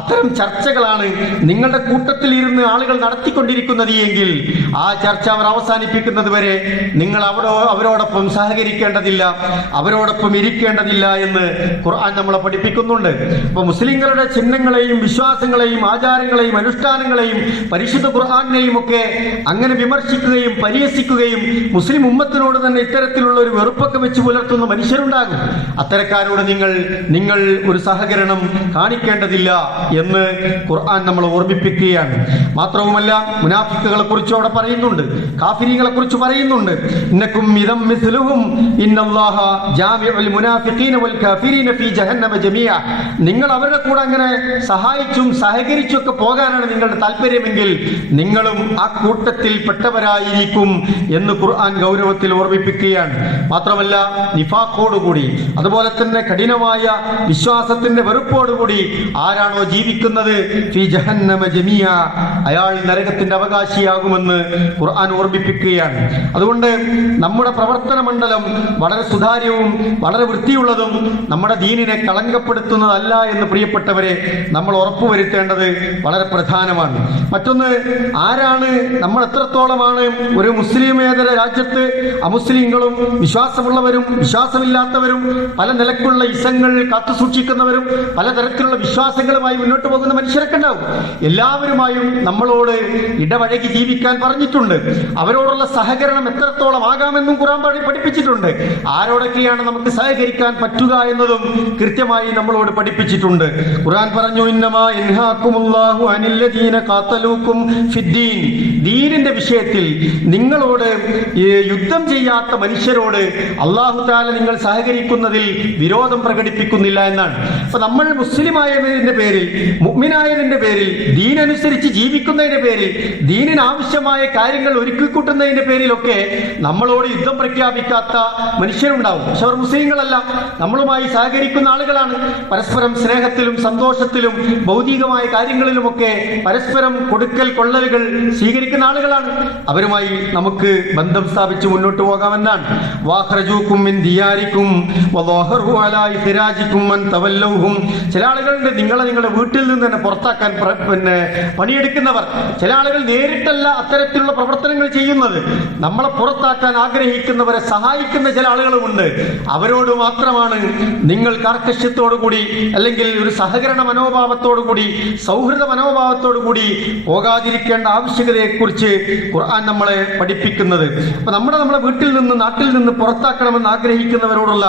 അത്തരം ചർച്ചകളാണ് നിങ്ങളുടെ കൂട്ടത്തിൽ ഇരുന്ന് ആളുകൾ നടത്തിക്കൊണ്ടിരിക്കുന്നത് എങ്കിൽ ആ ചർച്ച അവർ അവസാനിപ്പിക്കുന്നത് വരെ നിങ്ങൾ അവരോടൊപ്പം സഹകരിക്കേണ്ടതില്ല, അവരോടൊപ്പം ഇരിക്കേണ്ടതില്ല എന്ന് ഖുർആൻ നമ്മളെ പഠിപ്പിക്കുന്നുണ്ട്. അപ്പൊ മുസ്ലിങ്ങൾ നിങ്ങളുടെ ചിഹ്നങ്ങളെയും വിശ്വാസങ്ങളെയും ആചാരങ്ങളെയും അനുഷ്ഠാനങ്ങളെയും പരിശുദ്ധ ഖുർആനെയും ഒക്കെ അങ്ങനെ വിമർശിക്കുകയും പരിഹസിക്കുകയും മുസ്ലിം ഉമ്മത്തിനോട് തന്നെ ഇത്തരത്തിലുള്ള ഒരു വെറുപ്പൊക്കെ വെച്ച് പുലർത്തുന്ന മനുഷ്യരുണ്ടാകും. അത്തരക്കാരോട് നിങ്ങൾ ഒരു സഹകരണം കാണിക്കേണ്ടതില്ല എന്ന് ഖുർആൻ നമ്മൾ ഓർമ്മിപ്പിക്കുകയാണ്. മാത്രവുമല്ല, മുനാഫിക്കുകളെ കുറിച്ച് അവിടെ പറയുന്നുണ്ട്, കാഫിരീങ്ങളെ കുറിച്ച് പറയുന്നുണ്ട്. ഇന്നക്കും ഇദം മിസ്ലുഹും ഇന്നല്ലാഹ ജാമിഉൽ മുനാഫിഖീന വൽ കാഫിരീന ഫീ ജഹന്നമ ജമീഅ. നിങ്ങൾ അവരുടെ കൂടെ അങ്ങനെ സഹായിച്ചും സഹകരിച്ചും ഒക്കെ പോകാനാണ് നിങ്ങളുടെ താല്പര്യമെങ്കിൽ നിങ്ങളും ആ കൂട്ടത്തിൽ പെട്ടവരായിരിക്കും എന്ന് ഖുർആൻ ഗൗരവത്തിൽ ഓർമ്മിപ്പിക്കുകയാണ്. മാത്രമല്ല, നിഫാഖോടുകൂടി അതുപോലെ തന്നെ കഠിനമായ വിശ്വാസത്തിന്റെ വെറുപ്പോടുകൂടി ആരാണോ ജീവിക്കുന്നത് ഫീ ജഹന്നമ ജമീഅ, അയാൾ നരകത്തിന്റെ അവകാശിയാകുമെന്ന് ഖുർആൻ ഓർമ്മിപ്പിക്കുകയാണ്. അതുകൊണ്ട് നമ്മുടെ പ്രവർത്തന മണ്ഡലം വളരെ സുതാര്യവും വളരെ വൃത്തിയുള്ളതും നമ്മുടെ ദീനിനെ കളങ്കപ്പെടുത്തുന്നതല്ല എന്ന് പ്രിയപ്പെട്ടവരെ നമ്മൾ ഉറപ്പുവരുത്തേണ്ടത് വളരെ പ്രധാനമാണ്. മറ്റൊന്ന്, ആരാണ് നമ്മൾ എത്രത്തോളമാണ് ഒരു മുസ്ലിമേതര രാജ്യത്ത് അമുസ്ലിങ്ങളും വിശ്വാസമുള്ളവരും വിശ്വാസമില്ലാത്തവരും പല നിലക്കുള്ള ഇസങ്ങൾ കാത്തു സൂക്ഷിക്കുന്നവരും പലതരത്തിലുള്ള വിശ്വാസങ്ങളുമായി മുന്നോട്ട് പോകുന്ന മനുഷ്യരൊക്കെ ഉണ്ടാവും. എല്ലാവരുമായും നമ്മളോട് ഇടപഴകി ജീവിക്കാൻ പറഞ്ഞിട്ടുണ്ട്. അവരോടുള്ള സഹകരണം എത്രത്തോളം ആകാമെന്നും ഖുർആൻ പഠിപ്പിച്ചിട്ടുണ്ട്. ആരോടൊക്കെയാണ് നമുക്ക് സഹകരിക്കാൻ പറ്റുക എന്നതും കൃത്യമായി നമ്മളോട് പഠിപ്പിച്ചിട്ടുണ്ട്. ഖുർആൻ പറഞ്ഞു, ഇന്നമാ യൻഹാകുമുല്ലാഹു അനില്ലദീന ഖാതലൂകും ഫിദ്ദീൻ. ദീനിന്റെ വിഷയത്തിൽ നിങ്ങളോട് യുദ്ധം ചെയ്യാത്ത മനുഷ്യരോട് അല്ലാഹു തആല നിങ്ങൾ സഹകരിക്കുന്നതിൽ വിരോധം പ്രകടിപ്പിക്കുന്നില്ല എന്നാണ്. അപ്പൊ നമ്മൾ മുസ്ലിം ആയതിന്റെ പേരിൽ, മുഅ്മിനായതിന്റെ പേരിൽ, ദീനനുസരിച്ച് ജീവിക്കുന്നതിന്റെ പേരിൽ, ദീനിന് ആവശ്യമായ കാര്യങ്ങൾ ഒരുക്കിക്കൂട്ടുന്നതിന്റെ പേരിലൊക്കെ നമ്മളോട് യുദ്ധം പ്രഖ്യാപിക്കാത്ത മനുഷ്യരുണ്ടാവും. പക്ഷെ അവർ മുസ്ലിങ്ങളല്ല, നമ്മളുമായി സഹകരിക്കുന്ന ആളുകളാണ്. പരസ്പരം സ്നേഹത്തിലും സന്തോഷത്തിലും ഭൗതികമായ കാര്യങ്ങളിലുമൊക്കെ പരസ്പരം കൊടുക്കൽ കൊള്ളലുകൾ സ്വീകരിക്കുന്ന ആളുകളാണ്. അവരുമായി നമുക്ക് ബന്ധം സ്ഥാപിച്ച് മുന്നോട്ട് പോകാമെന്നാണ്. വാഖ്റജൂകും മിൻ ദിയാരികും വദഹറു അലാ ഇഖ്റാജികും മൻ തവല്ലൗഹും. ചില ആളുകളുണ്ട് നിങ്ങളുടെ വീട്ടിൽ നിന്ന് തന്നെ പുറത്താക്കാൻ പണിയെടുക്കുന്നവർ. ചില ആളുകൾ നേരിട്ടല്ല അത്തരത്തിലുള്ള പ്രവർത്തനങ്ങൾ ചെയ്യുന്നത്, നമ്മളെ പുറത്താക്കാൻ ആഗ്രഹിക്കുന്നവരെ സഹായിക്കുന്ന ചില ആളുകളുമുണ്ട്. അവരോട് മാത്രമാണ് നിങ്ങൾ കാർക്കശ്യത്തോടുകൂടി അല്ലെങ്കിൽ ഒരു സഹകരണ മനോഭാവത്തോടുകൂടി സൗഹൃദ മനോഭാവത്തോടുകൂടി പോകാതിരിക്കേണ്ട ആവശ്യകതയെക്കുറിച്ച് ഖുർആൻ നമ്മളെ പഠിപ്പിക്കുന്നത്. അപ്പൊ നമ്മളെ വീട്ടിൽ നിന്ന് നാട്ടിൽ നിന്ന് പുറത്താക്കണമെന്ന് ആഗ്രഹിക്കുന്നവരോടുള്ള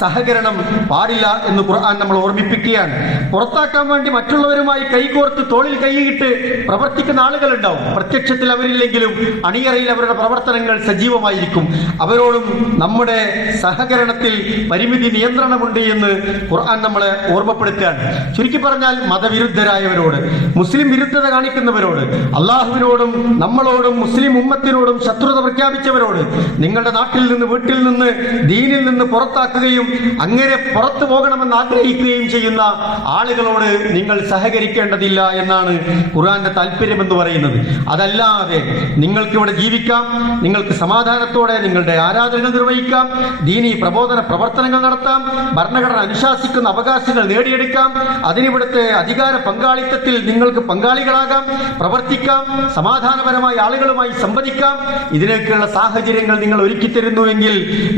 സഹകരണം പാടില്ല എന്ന് ഖുർആൻ നമ്മൾ ഓർമ്മിപ്പിക്കുകയാണ്. പുറത്താക്കാൻ വേണ്ടി മറ്റുള്ളവരുമായി കൈകോർത്ത് തോളിൽ കൈയിട്ട് പ്രവർത്തിക്കുന്ന ആളുകളുണ്ടാവും. പ്രത്യക്ഷത്തിൽ അവരില്ലെങ്കിലും അണിയറയിൽ അവരുടെ പ്രവർത്തനങ്ങൾ സജീവമായിരിക്കും. അവരോടും നമ്മുടെ സഹകരണത്തിൽ പരിമിതി നിയന്ത്രണമുണ്ട് എന്ന് ഖുർആൻ നമ്മളെ ഓർമ്മപ്പെടുത്തുകയാണ്. ചുരുക്കി പറഞ്ഞാൽ, മതവിരുദ്ധരായവരോട്, മുസ്ലിം വിരുദ്ധത കാണിക്കുന്നവരോട്, അള്ളാഹുവിനോടും നമ്മളോടും മുസ്ലിം ഉമ്മത്തിനോടും ശത്രുത പ്രഖ്യാപിച്ചവരോട് നിങ്ങളുടെ നാട്ടിൽ നിന്ന് വീട്ടിൽ നിന്ന് ദീനിൽ നിന്ന് പുറത്താക്കുകയും അങ്ങനെ പുറത്തു പോകണമെന്ന് ആഗ്രഹിക്കുകയും ചെയ്യുന്ന ആളുകളോട് നിങ്ങൾ സഹകരിക്കേണ്ടതില്ല എന്നാണ് ഖുർആന്റെ താല്പര്യം എന്ന് പറയുന്നത്. അതല്ലാതെ നിങ്ങൾക്ക് ഇവിടെ ജീവിക്കാം, നിങ്ങൾക്ക് സമാധാനത്തോടെ നിങ്ങളുടെ ആരാധനകൾ നിർവഹിക്കാം, ദീനീ പ്രബോധന പ്രവർത്തനങ്ങൾ നടത്താം, ഭരണഘടന അനുശാസിക്കുന്ന അവകാശങ്ങൾ നേടിയെടുക്കാം, അതിനിവിടുത്തെ അധികാര പങ്കാളിത്തത്തിൽ നിങ്ങൾക്ക് പങ്കാളികളാകാം, പ്രവർത്തിക്കാം, സമാധാനപരമായ ആളുകളുമായി സംവദിക്കാം. ഇതിനൊക്കെയുള്ള സാഹചര്യങ്ങൾ നിങ്ങൾ ഒരുക്കി തരുന്നുവെങ്കിൽ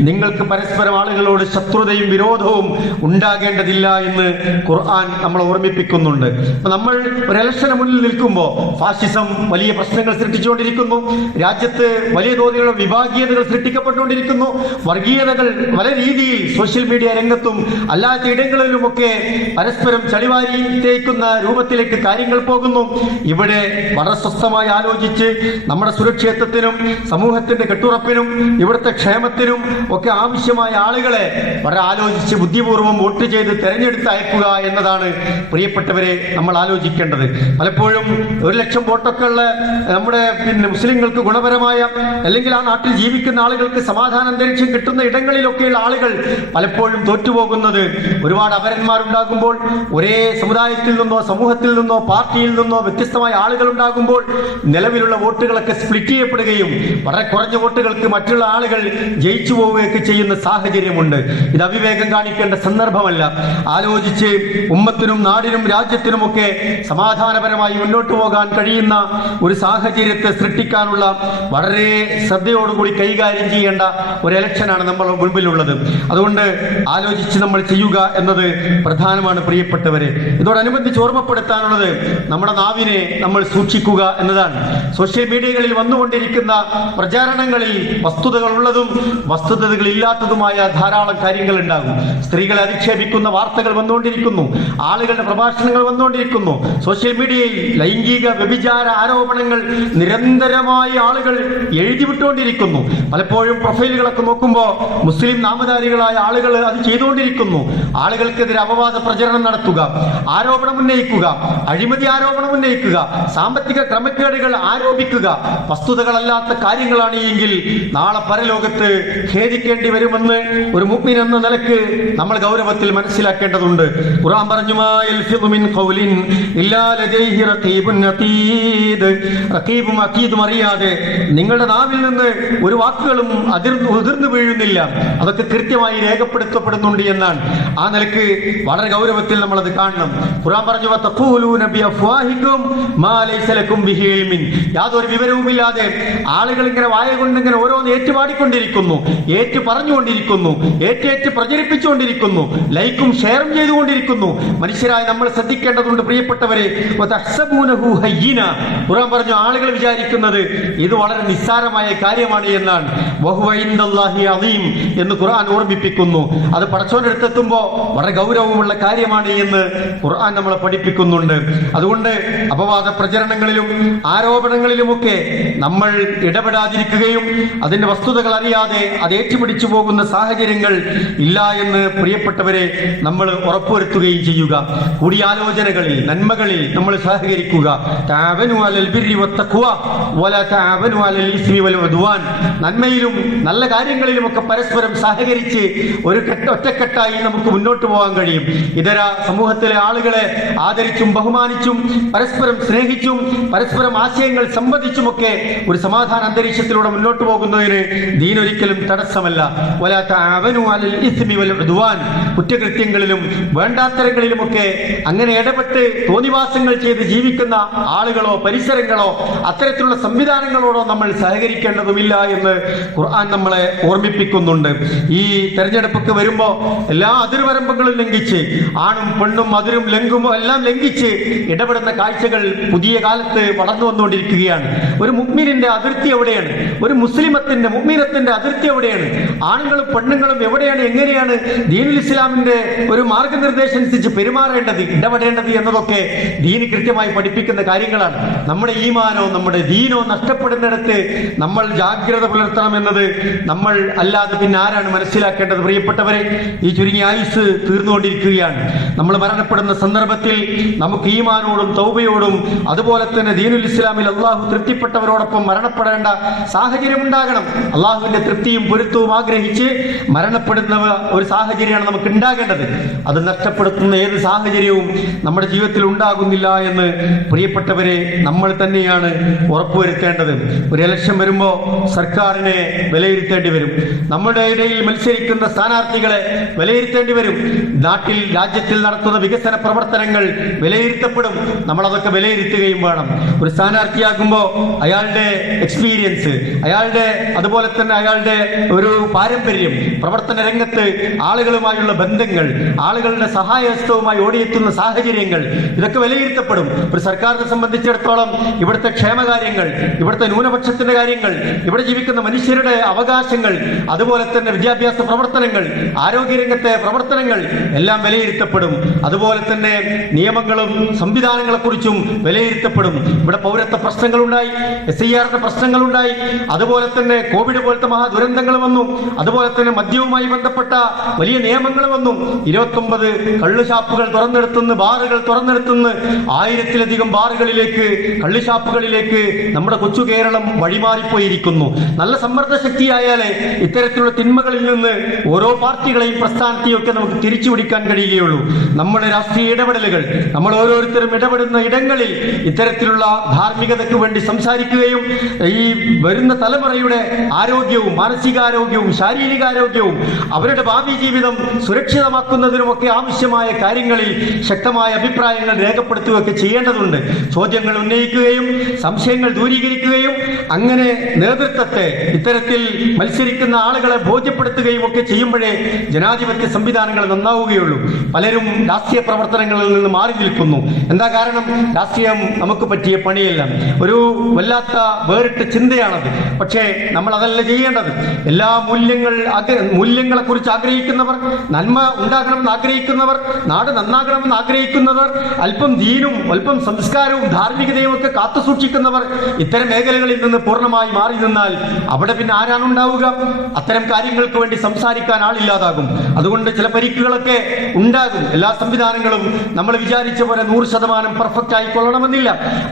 നിങ്ങൾക്ക് പരസ്പരം ആളുകളോട് ശത്രുതയും വിരോധവും ഉണ്ടാകേണ്ടതില്ല എന്ന് ഖുർആൻ നമ്മൾ ഓർമ്മിപ്പിക്കുന്നുണ്ട്. നമ്മൾ ഒരു ഇലക്ഷന് മുന്നിൽ നിൽക്കുമ്പോൾ ഫാഷിസം വലിയ പ്രശ്നങ്ങൾ സൃഷ്ടിച്ചുകൊണ്ടിരിക്കുന്നു, രാജ്യത്ത് വലിയ തോതിലുള്ള വിഭാഗീയതകൾ സൃഷ്ടിക്കപ്പെട്ടുകൊണ്ടിരിക്കുന്നു, വർഗീയതകൾ പല രീതിയിൽ സോഷ്യൽ മീഡിയ രംഗത്തും അല്ലാത്ത ഇടങ്ങളിലുമൊക്കെ പരസ്പരം ചളിവാരി തേക്കുന്ന രൂപത്തിലേക്ക് കാര്യങ്ങൾ പോകുന്നു. ഇവിടെ വളരെ സ്വസ്ഥമായി ആലോചിച്ച് നമ്മുടെ സുരക്ഷിതത്വത്തിനും സമൂഹത്തിന്റെ കെട്ടുറപ്പിനും ഇവിടുത്തെ ക്ഷേമത്തിനും ഒക്കെ ആവശ്യമായ ആളുകളെ വളരെ ആലോചിച്ച് ബുദ്ധിപൂർവ്വം വോട്ട് ചെയ്ത് തെരഞ്ഞെടുത്ത് അയക്കുക എന്നതാണ് പ്രിയപ്പെട്ടവരെ നമ്മൾ ആലോചിക്കേണ്ടത്. പലപ്പോഴും 1,00,000 വോട്ടൊക്കെ ഉള്ള നമ്മുടെ മുസ്ലിങ്ങൾക്ക് ഗുണപരമായ അല്ലെങ്കിൽ ആ നാട്ടിൽ ജീവിക്കുന്ന ആളുകൾക്ക് സമാധാന അന്തരീക്ഷം കിട്ടുന്ന ഇടങ്ങളിലൊക്കെയുള്ള ആളുകൾ പലപ്പോഴും തോറ്റുപോകുന്നത് ഒരുപാട് അപരന്മാരുണ്ടാകുമ്പോൾ, ഒരേ സമുദായത്തിൽ നിന്നോ സമൂഹത്തിൽ നിന്നോ പാർട്ടിയിൽ നിന്നോ വ്യത്യസ്തമായ ആളുകൾ ഉണ്ടാകുമ്പോൾ നിലവിലുള്ള വോട്ടുകളൊക്കെ സ്പ്ലിറ്റ് ചെയ്യപ്പെടുകയും വളരെ കുറഞ്ഞ വോട്ടുകൾക്ക് മറ്റുള്ള ആളുകൾ ജയിച്ചു പോവുകയൊക്കെ ചെയ്യുന്ന സാഹചര്യമുണ്ട്. ഇത് അവിവേകം കാണിക്കേണ്ട സന്ദർഭമല്ല. ആലോചിച്ച് ഉമ്മത്തിനും നാടിനും രാജ്യത്തിനുമൊക്കെ സമാധാനപരമായി മുന്നോട്ട് പോകാൻ കഴിയുന്ന ഒരു സാഹചര്യത്തെ സൃഷ്ടിക്കാനുള്ള വളരെ ശ്രദ്ധയോടുകൂടി കൈകാര്യം ചെയ്യേണ്ട ഒരു ഇലക്ഷനാണ് നമ്മൾ മുൻപിലുള്ളത്. അതുകൊണ്ട് ആലോചിച്ച് നമ്മൾ ചെയ്യുക എന്നത് പ്രധാനമാണ് പ്രിയപ്പെട്ട പ്രിയപ്പെട്ടവരെ. ഇതോടനുബന്ധിച്ച് ഓർമ്മപ്പെടുത്താനുള്ളത് നമ്മുടെ നാവിനെ നമ്മൾ സൂക്ഷിക്കുക എന്നതാണ്. സോഷ്യൽ മീഡിയകളിൽ വന്നുകൊണ്ടിരിക്കുന്ന പ്രചാരണങ്ങളിൽ വസ്തുതകളുള്ളതും വസ്തുതകളില്ലാത്തതുമായ ധാരാളം കാര്യങ്ങൾ ഉണ്ടാകും. സ്ത്രീകളെ അധിക്ഷേപിക്കുന്ന വാർത്തകൾ വന്നുകൊണ്ടിരിക്കുന്നു, ആളുകളുടെ പ്രഭാഷണങ്ങൾ വന്നുകൊണ്ടിരിക്കുന്നു. സോഷ്യൽ മീഡിയയിൽ ലൈംഗിക വ്യഭിചാര ആരോപണങ്ങൾ നിരന്തരമായി ആളുകൾ എഴുതിവിട്ടുകൊണ്ടിരിക്കുന്നു. പലപ്പോഴും പ്രൊഫൈലുകളൊക്കെ നോക്കുമ്പോൾ മുസ്ലിം നാമധാരികളായ ആളുകൾ അത് ചെയ്തുകൊണ്ടിരിക്കുന്നു. ആളുകൾക്കെതിരെ അപവാദ പ്രചരണം നടത്തുക, ആരോപണം ഉന്നയിക്കുക, അഴിമതി ആരോപണം ഉന്നയിക്കുക, സാമ്പത്തിക ക്രമക്കേടുകൾ ആരോപിക്കുക, വസ്തുതകളല്ലാത്ത കാര്യങ്ങളാണ് എങ്കിൽ നാളെ പരലോകത്ത് ഖേദിക്കേണ്ടി വരുമെന്ന് ഒരു മുഅ്മിൻ എന്ന നിലക്ക് നമ്മൾ ഗൗരവത്തിൽ മനസ്സിലാക്കേണ്ടതുണ്ട്. ഖുർആൻ പറഞ്ഞു, മാ യൽഫിദു മിൻ ഖൗലിൻ ഇല്ലാ ലദൈഹി റഖീബുൻ അതീദ്. റഖീബും അതീദും അറിയാതെ നിങ്ങളുടെ നാവിൽ നിന്ന് ഒരു വാക്കുകളും ഉതിർന്നു വീഴുന്നില്ല. അതൊക്കെ കൃത്യമായി രേഖപ്പെടുത്തപ്പെടുന്നുണ്ട് എന്നാണ്. ആ നിലക്ക് വളരെ ഗൗരവത്തിൽ നമ്മൾ അത് കാണണം. ഖുർആൻ പറഞ്ഞു, വതഖൂലൂന ബിഅഫ്വാഹികും മാ ലൈസ ലക്കും ബിഹി ഇൽമിൻ. യാതൊരു വിവരവുമില്ലാതെ ആളുകൾ ഇങ്ങനെ വായ കൊണ്ട് ഇങ്ങനെ ഓരോന്ന് ഏറ്റുപാടിക്കൊണ്ടിരിക്കുന്നു, ഏറ്റു പറഞ്ഞുകൊണ്ടിരിക്കുന്നു, ഏറ്റേറ്റ് പ്രചരിപ്പിച്ചുകൊണ്ടിരിക്കുന്നു, ലൈക്കും ഷെയറും ചെയ്തുകൊണ്ടിരിക്കുന്നു. മനുഷ്യരായി നമ്മൾ ശ്രദ്ധിക്കേണ്ടതുണ്ട് പ്രിയപ്പെട്ടവരെ. വതഹ്സബൂനഹു ഹയ്യിന. ഖുർആൻ പറഞ്ഞു, ആളുകൾ വിചാരിക്കുന്നത് ഇത് വളരെ നിസ്സാരമായ കാര്യമാണ് എന്നാണ്. വഹുവ ഇൻദല്ലാഹി അദീം എന്ന് ഖുർആൻ ഓർമ്മിപ്പിക്കുന്നു. അത് പടച്ചവന്റെ അടുത്തെത്തുമ്പോൾ വളരെ ഗൗരവമുള്ള കാര്യമാണ് എന്ന് ഖുർആൻ നമ്മളെ പഠിപ്പിക്കുന്നുണ്ട്. അതുകൊണ്ട് അപവാദ പ്രചരണങ്ങളിലും ആരോപണങ്ങളിലുമൊക്കെ നമ്മൾ ഇടപെടാതിരിക്കുകയും അതിന്റെ വസ്തുതകൾ അറിയാതെ അത് ഏറ്റുപിടിച്ചു പോകുന്ന സാഹചര്യങ്ങൾ ഇല്ല എന്ന് പ്രിയപ്പെട്ടവരെ നമ്മൾ ഉറപ്പുവരുത്തുകയും ചെയ്യുക. കൂടിയാലോചനകളിൽ, നന്മകളിൽ നമ്മൾ സഹകരിക്കുക. തഅവനു അലൽ ബിർരി വത്തഖ്വ വലാ തഅവനു അലൽ ഇസ്മി വൽ ഉദ്വാൻ. നന്മയിലും നല്ല കാര്യങ്ങളിലുമൊക്കെ പരസ്പരം സഹകരിച്ച് ഒരു ഒറ്റക്കെട്ടായി നമുക്ക് മുന്നോട്ട് പോകാൻ കഴിയും. ഇതര സമൂഹത്തിലെ ആളുകളെ ആദരിച്ചും ബഹുമാനിച്ചും പരസ്പരം സ്നേഹിച്ചും പരസ്പരം ആശയങ്ങൾ സംവദിച്ചുമൊക്കെ ഒരു സമാധാന അന്തരീക്ഷത്തിലൂടെ മുന്നോട്ട് പോകുന്നതിന് ദീൻ ഒരിക്കലും തടസ്സമല്ല. വലാ തഅവനു അലൽ ഇസ്മി വൽ ഉദ്വാൻ. കുറ്റകൃത്യങ്ങളിലും വേണ്ടാത്തരങ്ങളിലുമൊക്കെ അങ്ങനെ ഇടപെട്ട് തോന്നിവാസങ്ങൾ ചെയ്ത് ജീവിക്കുന്ന ആളുകളോ പരിസരങ്ങളോ അത്തരത്തിലുള്ള സംവിധാനങ്ങളോടോ നമ്മൾ സഹകരിക്കേണ്ടതുമില്ല എന്ന് ഖുർആൻ നമ്മളെ ഓർമ്മിപ്പിക്കുന്നുണ്ട്. ഈ തെരഞ്ഞെടുപ്പൊക്കെ വരുമ്പോൾ എല്ലാ അതിർവരമ്പുകളും ലംഘിച്ച്, ആണും പെണ്ണും അതിരും ലംഘുമോ എല്ലാം ലംഘിച്ച് ഇടപെടുന്ന കാഴ്ചകൾ പുതിയ കാലത്ത് വളർന്നു വന്നുകൊണ്ടിരിക്കുകയാണ്. ഒരു മുഅ്മിനിന്റെ അതിർത്തി എവിടെയാണ്? ഒരു മുസ്ലിമത്തിന്റെ മുഅ്മിനത്തിന്റെ അതിർത്തി എവിടെയാണ്? ആണുങ്ങളും പെണ്ണുങ്ങളും എവിടെയാണ്, എങ്ങനെയാണ് ദീനുൽ ഇസ്ലാമിന്റെ ഒരു മാർഗനിർദ്ദേശം അനുസരിച്ച് പെരുമാറേണ്ടത്, ഇടപെടേണ്ടത് എന്നതൊക്കെ ദീന് കൃത്യമായി പഠിപ്പിക്കുന്ന കാര്യങ്ങളാണ്. നമ്മുടെ ഈമാനോ നമ്മുടെ ദീനോ നഷ്ടപ്പെടുന്നിടത്ത് നമ്മൾ ജാഗ്രത പുലർത്തണം എന്നത് നമ്മൾ അല്ലാതെ പിന്നെ ആരാണ് മനസ്സിലാക്കേണ്ടത്? പ്രിയപ്പെട്ടവരെ, ഈ ചുരുങ്ങിയ ആയുസ് തീർന്നുകൊണ്ടിരിക്കുകയാണ്. നമ്മൾ മരണപ്പെടുന്ന സന്ദർഭത്തിൽ നമുക്ക് ഈമാനോടും തൗബയോടും അതുപോലെ തന്നെ ദീനുൽ ഇസ്ലാമിൽ അള്ളാഹു തൃപ്തിപ്പെട്ടവരോടൊപ്പം മരണപ്പെടേണ്ട സാഹചര്യം ഉണ്ടാകണം. അള്ളാഹുവിന്റെ തൃപ്തിയും പൊരുത്തവും ആഗ്രഹിച്ച് മരണപ്പെടുന്ന ഒരു സാഹചര്യമാണ് നമുക്ക് ഉണ്ടാകേണ്ടത്. അത് നഷ്ടപ്പെടുത്തുന്ന ഏത് സാഹചര്യവും നമ്മുടെ ജീവിതത്തിൽ ഉണ്ടാകുന്നില്ല എന്ന് പ്രിയപ്പെട്ടവരെ നമ്മൾ തന്നെയാണ് ഉറപ്പുവരുത്തേണ്ടത്. ഒരു ഇലക്ഷൻ വരുമ്പോൾ സർക്കാരിനെ വിലയിരുത്തേണ്ടി വരും. നമ്മുടെ ഇടയിൽ മത്സരിക്കുന്ന സ്ഥാനാർത്ഥികളെ വിലയിരുത്തേണ്ടി വരും. നാട്ടിൽ രാജ്യത്തിൽ നടത്തുന്ന വികസന പ്രവർത്തനങ്ങൾ വിലയിരുത്തപ്പെടും. നമ്മളതൊക്കെ വിലയിരുത്തുകയും വേണം. ഒരു സ്ഥാനാർത്ഥിയാകുമ്പോൾ അയാളുടെ എക്സ്പീരിയൻസ്, അയാളുടെ അതുപോലെ തന്നെ അയാളുടെ ഒരു പാരമ്പര്യം, പ്രവർത്തന രംഗത്ത് ആളുകളുമായുള്ള ബന്ധങ്ങൾ, ആളുകളുടെ സഹായഹസ്തവുമായി ഓടിയെത്തുന്ന സാഹചര്യങ്ങൾ, ഇതൊക്കെ വിലയിരുത്തപ്പെടും. ഒരു സർക്കാരിനെ സംബന്ധിച്ചിടത്തോളം ഇവിടുത്തെ ക്ഷേമകാര്യങ്ങൾ, ഇവിടുത്തെ ന്യൂനപക്ഷത്തിന്റെ കാര്യങ്ങൾ, ഇവിടെ ജീവിക്കുന്ന മനുഷ്യരുടെ അവകാശങ്ങൾ, അതുപോലെ തന്നെ വിദ്യാഭ്യാസ പ്രവർത്തനങ്ങൾ, ആരോഗ്യരംഗത്തെ പ്രവർത്തനങ്ങൾ എല്ലാം വിലയിരുത്തപ്പെടും. അതുപോലെ തന്നെ നിയമങ്ങളും സംവിധാനങ്ങളെ കുറിച്ചും വിലയിരുത്തപ്പെടും. ഇവിടെ പൗരത്വ പ്രശ്നങ്ങളുണ്ടായി, SIR പ്രശ്നങ്ങളുണ്ടായി, അതുപോലെ തന്നെ കോവിഡ് പോലത്തെ മഹാദുരന്തങ്ങൾ വന്നു, അതുപോലെ തന്നെ മദ്യവുമായി ബന്ധപ്പെട്ട വലിയ നിയമങ്ങൾ വന്നു. 29 കള്ളുഷാപ്പുകൾ തുറന്നെടുത്തുന്ന, ബാറുകൾ തുറന്നെടുത്തുന്ന 1000-ലധികം ബാറുകളിലേക്ക്, കള്ളുഷാപ്പുകളിലേക്ക് നമ്മുടെ കൊച്ചു കേരളം വഴിമാറിപ്പോയിരിക്കുന്നു. നല്ല സമ്മർദ്ദ ശക്തിയായാലേ ഇത്തരത്തിലുള്ള തിന്മകളിൽ നിന്ന് ഓരോ പാർട്ടികളെയും പ്രസ്ഥാനത്തെയും ഒക്കെ നമുക്ക് തിരിച്ചു പിടിക്കാൻ കഴിയുകയുള്ളൂ. നമ്മുടെ രാഷ്ട്രീയ ഇടപെടലുകൾ, നമ്മൾ ഓരോരുത്തരും ഇടപെടുന്ന ഇടങ്ങളിൽ ഇത്തരത്തിലുള്ള ധാർമ്മികതയ്ക്ക് വേണ്ടി സംസാരിക്കുകയും ഈ വരുന്ന തലമുറയുടെ ആരോഗ്യവും മാനസികാരോഗ്യവും ശാരീരികാരോഗ്യവും അവരുടെ ഭാവി ജീവിതം സുരക്ഷിതമാക്കുന്നതിനുമൊക്കെ ആവശ്യമായ കാര്യങ്ങളിൽ ശക്തമായ അഭിപ്രായങ്ങൾ രേഖപ്പെടുത്തുകയൊക്കെ ചെയ്യേണ്ടതുണ്ട്. ചോദ്യങ്ങൾ ഉന്നയിക്കുകയും സംശയങ്ങൾ ദൂരീകരിക്കുകയും അങ്ങനെ നേതൃത്വത്തെ ഇത്തരത്തിൽ മത്സരിക്കുന്ന ആളുകളെ ബോധ്യപ്പെടുത്തുകയും ഒക്കെ ചെയ്യുമ്പോഴേ ജനാധിപത്യ സംവിധാനങ്ങൾ നന്നാവുകയുള്ളൂ. പലരും രാഷ്ട്രീയ പ്രവർത്തനങ്ങളിൽ നിന്ന് മാറി നിൽക്കുന്നു. എന്താ കാരണം? രാഷ്ട്രീയം നമുക്ക് പറ്റിയ പണിയല്ല, ഒരു വല്ലാത്ത വേറിട്ട ചിന്തയാണത്. പക്ഷേ നമ്മൾ അതല്ല ചെയ്യേണ്ടത്. എല്ലാ മൂല്യങ്ങളെ കുറിച്ച് ആഗ്രഹിക്കുന്നവർ, നന്മ ഉണ്ടാകണമെന്ന് ആഗ്രഹിക്കുന്നവർ, നാട് നന്നാകണമെന്ന് ആഗ്രഹിക്കുന്നവർ, അല്പം ദീനും അല്പം സംസ്കാരവും ധാർമ്മികതയും ഒക്കെ കാത്തു സൂക്ഷിക്കുന്നവർ ഇത്തരം മേഖലകളിൽ നിന്ന് പൂർണ്ണമായി മാറി നിന്നാൽ അവിടെ പിന്നെ ആരാണ് ഉണ്ടാവുക? അത്തരം കാര്യങ്ങൾക്ക് വേണ്ടി സംസാരിക്കാൻ ആളില്ലാതാകും. അതുകൊണ്ട് ചില പരിക്കുകളൊക്കെ ഉണ്ടാകും. എല്ലാ സംവിധാനങ്ങളും നമ്മൾ വിചാരിച്ച പോലെ 100% പെർഫെക്റ്റ് ആയിക്കൊള്ളണമെന്നില്ല.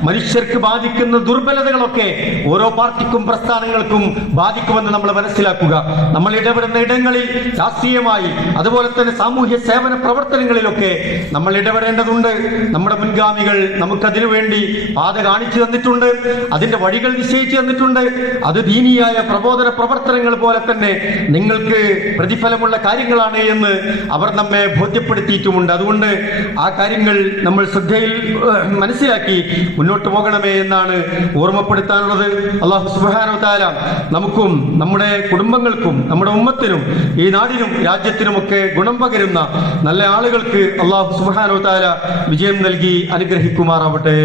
മനുഷ്യർക്ക് ബാധിക്കുന്ന ദുർബലതകളൊക്കെ ഓരോ പാർട്ടിക്കും പ്രസ്ഥാനങ്ങൾക്കും ബാധിക്കുമെന്ന് നമ്മൾ മനസ്സിലാക്കുക. നമ്മൾ ഇടപെടുന്ന ഇടങ്ങളിൽ രാഷ്ട്രീയമായി, അതുപോലെ തന്നെ സാമൂഹ്യ സേവന പ്രവർത്തനങ്ങളിലൊക്കെ നമ്മൾ ഇടപെടേണ്ടതുണ്ട്. നമ്മുടെ മുൻഗാമികൾ നമുക്കതിനു വേണ്ടി പാത കാണിച്ചു തന്നിട്ടുണ്ട്, അതിന്റെ വഴികൾ നിശ്ചയിച്ചു തന്നിട്ടുണ്ട്. അത് ദീനിയായ പ്രബോധന പ്രവർത്തനങ്ങൾ പോലെ തന്നെ നിങ്ങൾക്ക് പ്രതിഫലമുള്ള കാര്യങ്ങളാണ് എന്ന് അവർ നമ്മെ ബോധ്യപ്പെടുത്തിയിട്ടുമുണ്ട്. അതുകൊണ്ട് ആ കാര്യങ്ങൾ നമ്മൾ ശ്രദ്ധയിൽ മനസ്സിലാക്കി മുന്നോട്ട് പോകണമേ എന്നാണ് ഓർമ്മപ്പെടുത്താനുള്ളത്. അല്ലാഹു സുബ്ഹാനഹു വ തആല നമുക്കും നമ്മുടെ കുടുംബങ്ങൾക്കും നമ്മുടെ ഉമ്മത്തിനും ഈ നാടിനും രാജ്യത്തിനുമൊക്കെ ഗുണം പകരുന്ന നല്ല ആളുകൾക്ക് അല്ലാഹു സുബ്ഹാനഹു വ തആല വിജയം നൽകി അനുഗ്രഹിക്കുമാറാവട്ടെ.